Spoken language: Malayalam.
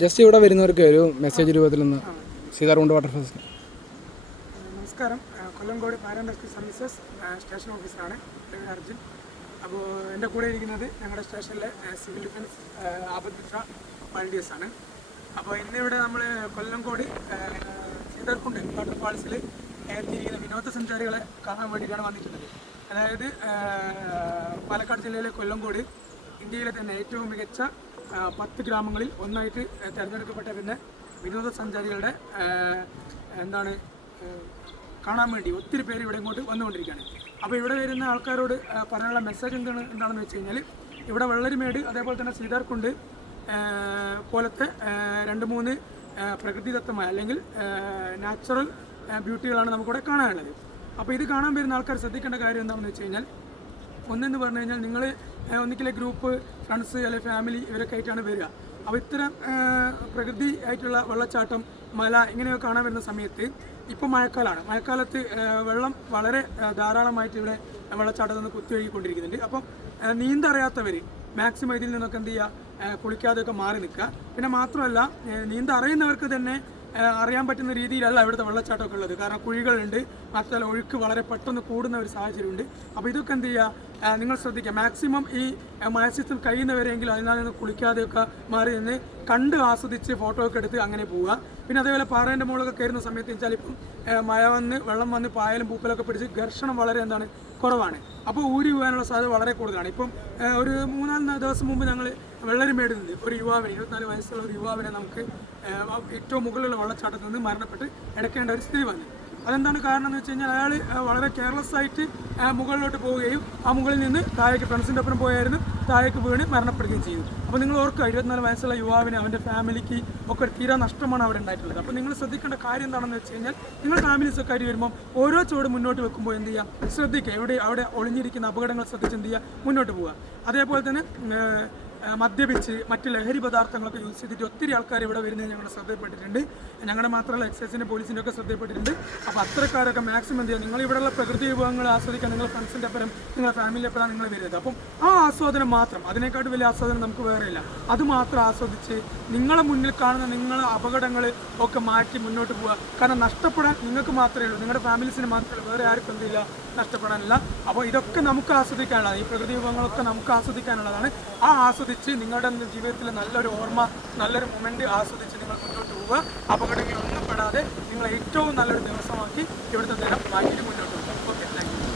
ജസ്റ്റ് ഇവിടെ വരുന്നവർക്ക് ഒരു മെസ്സേജ് രൂപത്തിൽ നിന്ന് സീതാർകുണ്ട് വാട്ടർഫോൾസ് നമസ്കാരം. കൊല്ലംകോട് റെസ്ക്യൂ സർവീസസ് സ്റ്റേഷൻ ഓഫീസറാണ് അർജുൻ. അപ്പോൾ എന്റെ കൂടെ ഇരിക്കുന്നത് ഞങ്ങളുടെ സ്റ്റേഷനിലെ സിവിൽ ഡിഫൻസ് ആപദ്മിത്ര വളണ്ടിയേഴ്സ് ആണ്. അപ്പോൾ ഇന്നിവിടെ നമ്മൾ കൊല്ലംകോട് സീതാർകുണ്ട് വാട്ടർഫാൾസിൽ എത്തിയിരിക്കുന്ന വിനോദസഞ്ചാരികളെ കാണാൻ വേണ്ടിയിട്ടാണ് വന്നിട്ടുള്ളത്. അതായത് പാലക്കാട് ജില്ലയിലെ കൊല്ലംകോട് ഇന്ത്യയിലെ തന്നെ ഏറ്റവും മികച്ച പത്ത് ഗ്രാമങ്ങളിൽ ഒന്നായിട്ട് തിരഞ്ഞെടുക്കപ്പെട്ട പിന്നെ വിനോദസഞ്ചാരികളുടെ എന്താണ് കാണാൻ വേണ്ടി ഒത്തിരി പേര് ഇവിടെ ഇങ്ങോട്ട് വന്നുകൊണ്ടിരിക്കുകയാണ്. അപ്പോൾ ഇവിടെ വരുന്ന ആൾക്കാരോട് പറയാനുള്ള മെസ്സേജ് എന്താണ് എന്താണെന്ന് വെച്ച് കഴിഞ്ഞാൽ ഇവിടെ വെള്ളരിമേട് അതേപോലെ തന്നെ സീതാർകുണ്ട് പോലത്തെ രണ്ട് മൂന്ന് പ്രകൃതിദത്തമായ അല്ലെങ്കിൽ നാച്ചുറൽ ബ്യൂട്ടികളാണ് നമുക്കിവിടെ കാണാനുള്ളത്. അപ്പോൾ ഇത് കാണാൻ വരുന്ന ആൾക്കാർ ശ്രദ്ധിക്കേണ്ട കാര്യം എന്താണെന്ന് വെച്ച് കഴിഞ്ഞാൽ ഒന്നെന്ന് പറഞ്ഞു കഴിഞ്ഞാൽ നിങ്ങൾ ഒന്നിക്കലെ ഗ്രൂപ്പ് ഫ്രണ്ട്സ് അല്ലെങ്കിൽ ഫാമിലി ഇവരൊക്കെ ആയിട്ടാണ് വരിക. അപ്പോൾ ഇത്തരം പ്രകൃതി ആയിട്ടുള്ള വെള്ളച്ചാട്ടം മല ഇങ്ങനെയൊക്കെ കാണാൻ വരുന്ന സമയത്ത് ഇപ്പോൾ മഴക്കാലമാണ് മഴക്കാലത്ത് വെള്ളം വളരെ ധാരാളമായിട്ട് ഇവിടെ വെള്ളച്ചാട്ടത്തിൽ നിന്ന് കുത്തിയൊഴുകിക്കൊണ്ടിരിക്കുന്നുണ്ട്. അപ്പം നീന്തറിയാത്തവർ മാക്സിമം ഇതിൽ നിന്നൊക്കെ എന്ത് ചെയ്യുക? കുളിക്കാതെ കുളിക്കാതെയൊക്കെ മാറി നിൽക്കുക. പിന്നെ മാത്രമല്ല നീന്ത അറിയുന്നവർക്ക് തന്നെ അറിയാൻ പറ്റുന്ന രീതിയിലല്ല ഇവിടുത്തെ വെള്ളച്ചാട്ടമൊക്കെ ഉള്ളത്. കാരണം കുഴികളുണ്ട് മാത്രമല്ല ഒഴുക്ക് വളരെ പെട്ടെന്ന് കൂടുന്ന ഒരു സാഹചര്യമുണ്ട്. അപ്പോൾ ഇതൊക്കെ എന്ത് ചെയ്യുക? നിങ്ങൾ ശ്രദ്ധിക്കുക. മാക്സിമം ഈ സീസൺ കഴിയുന്നവരെങ്കിലും അതിനകത്ത് നിന്ന് കുളിക്കാതെയൊക്കെ മാറി നിന്ന് കണ്ട് ആസ്വദിച്ച് ഫോട്ടോ ഒക്കെ എടുത്ത് അങ്ങനെ പോവുക. പിന്നെ അതേപോലെ പാറേന്റെ മുകളിലൊക്കെ കയറുന്ന സമയത്ത് വെച്ചാൽ ഇപ്പം മഴ വന്ന് വെള്ളം വന്ന് പായലും പൂക്കലൊക്കെ പിടിച്ച് ഘർഷണം വളരെ എന്താണ് കുറവാണ്. അപ്പോൾ ഊരി പോകാനുള്ള സാധ്യത വളരെ കൂടുതലാണ്. ഇപ്പം ഒരു മൂന്നാൽ ദിവസം മുമ്പ് ഞങ്ങൾ വെള്ളരിമേടിൽ നിന്ന് ഒരു യുവാവിനെ ഇരുപത്തിനാല് വയസ്സുള്ള ഒരു യുവാവിനെ നമുക്ക് ഏറ്റവും മുകളിലുള്ള വെള്ളച്ചാട്ടത്തിൽ നിന്ന് മരണപ്പെട്ട് എടുക്കേണ്ട ഒരു സ്ഥിതി വന്നു. അതെന്താണ് കാരണം എന്ന് വെച്ച് കഴിഞ്ഞാൽ അയാൾ വളരെ കെയർലെസ് ആയിട്ട് മുകളിലോട്ട് പോവുകയും ആ മുകളിൽ നിന്ന് താഴേക്ക് ഫ്രണ്ട്സിന്റെ ഒപ്പം പോയായിരുന്നു. താഴേക്ക് വീണ് മരണപ്പെടുകയും ചെയ്തു. അപ്പോൾ നിങ്ങൾ ഓർക്കുക ഇരുപത്തിനാല് വയസ്സുള്ള യുവാവിന് അവന്റെ ഫാമിലിക്ക് ഒക്കെ തീരാ നഷ്ടമാണ് അവിടെ ഉണ്ടായിട്ടുള്ളത്. അപ്പോൾ നിങ്ങൾ ശ്രദ്ധിക്കേണ്ട കാര്യം എന്താണെന്ന് വെച്ച് കഴിഞ്ഞാൽ നിങ്ങൾ ഫാമിലീസ് ഒക്കെ ആയിട്ട് വരുമ്പോൾ ഓരോ ചുവട് മുന്നോട്ട് വെക്കുമ്പോൾ എന്ത് ചെയ്യാം ശ്രദ്ധിക്കുക. എവിടെ അവിടെ ഒളിഞ്ഞിരിക്കുന്ന അപകടങ്ങൾ ശ്രദ്ധിച്ച് എന്ത് ചെയ്യുക? മുന്നോട്ട് പോവുക. അതേപോലെ തന്നെ മദ്യപിച്ച് മറ്റ് ലഹരി പദാർത്ഥങ്ങളൊക്കെ യൂസ് ചെയ്തിട്ട് ഒത്തിരി ആൾക്കാർ ഇവിടെ വരുന്നത് ഞങ്ങൾ ശ്രദ്ധയിൽപ്പെട്ടിട്ടുണ്ട്. ഞങ്ങളുടെ മാത്രമല്ല എക്സൈസിന്റെ പോലീസിന്റെ ഒക്കെ ശ്രദ്ധയിൽപ്പെട്ടിട്ടുണ്ട്. അപ്പോൾ അത്രക്കാരൊക്കെ മാക്സിമം എന്ത് ചെയ്യുക നിങ്ങൾ ഇവിടെയുള്ള പ്രകൃതി വിഭവങ്ങൾ ആസ്വദിക്കാൻ നിങ്ങൾ ഫ്രണ്ട്സിന്റെ ഒപ്പം നിങ്ങളുടെ ഫാമിലിന്റെ ഒപ്പം നിങ്ങൾ വരുന്നത്. അപ്പം ആ ആസ്വാദനം മാത്രം അതിനേക്കാട്ട് വലിയ ആസ്വാദനം നമുക്ക് വേറെയില്ല. അത് മാത്രം ആസ്വദിച്ച് നിങ്ങളെ മുന്നിൽ കാണുന്ന നിങ്ങളെ അപകടങ്ങൾ ഒക്കെ മാറ്റി മുന്നോട്ട് പോവുക. കാരണം നഷ്ടപ്പെടാൻ നിങ്ങൾക്ക് മാത്രമേ ഉള്ളൂ. നിങ്ങളുടെ ഫാമിലീസിന് മാത്രമേ ഉള്ളൂ. വേറെ ആർക്കും എന്തില്ല നഷ്ടപ്പെടാനില്ല. അപ്പോൾ ഇതൊക്കെ നമുക്ക് ആസ്വദിക്കാനുള്ളതാണ്. ഈ പ്രകൃതി വിഭവങ്ങളൊക്കെ നമുക്ക് ആസ്വദിക്കാനുള്ളതാണ്. ആ ആസ്വദിച്ച് നിങ്ങളുടെ ജീവിതത്തിൽ നല്ലൊരു ഓർമ്മ നല്ലൊരു മൊമെന്റ് ആസ്വദിച്ച് നിങ്ങൾ മുന്നോട്ട് പോവുക. അപകടങ്ങളൊന്നും പെടാതെ നിങ്ങൾ ഏറ്റവും നല്ലൊരു ദിവസമാക്കി ഇവിടുത്തെ ദിനം മാറ്റി മുന്നോട്ട് പോകുക